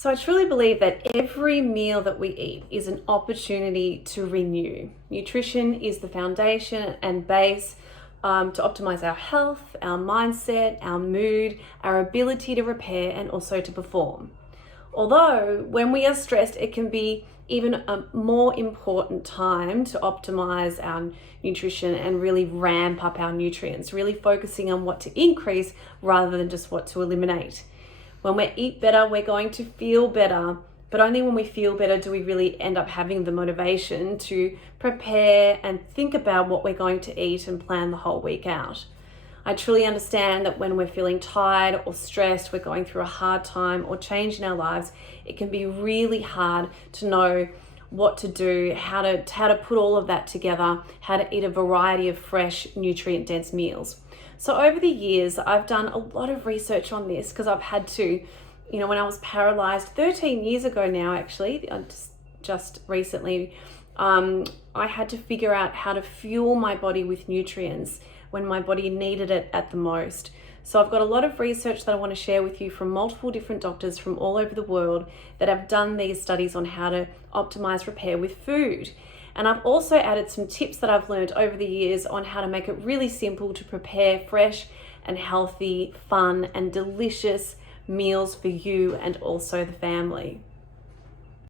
So I truly believe that every meal that we eat is an opportunity to renew. Nutrition is the foundation and base to optimize our health, our mindset, our mood, our ability to repair, and also to perform. Although when we are stressed, it can be even a more important time to optimize our nutrition and really ramp up our nutrients, really focusing on what to increase rather than just what to eliminate. When we eat better, we're going to feel better, but only when we feel better do we really end up having the motivation to prepare and think about what we're going to eat and plan the whole week out. I truly understand that when we're feeling tired or stressed, we're going through a hard time or change in our lives, it can be really hard to know what to do, how to put all of that together, how to eat a variety of fresh, nutrient-dense meals. So over the years, I've done a lot of research on this because I've had to, when I was paralyzed 13 years ago now, actually, just recently, I had to figure out how to fuel my body with nutrients when my body needed it at the most. So I've got a lot of research that I want to share with you from multiple different doctors from all over the world that have done these studies on how to optimize repair with food. And I've also added some tips that I've learned over the years on how to make it really simple to prepare fresh and healthy, fun and delicious meals for you and also the family.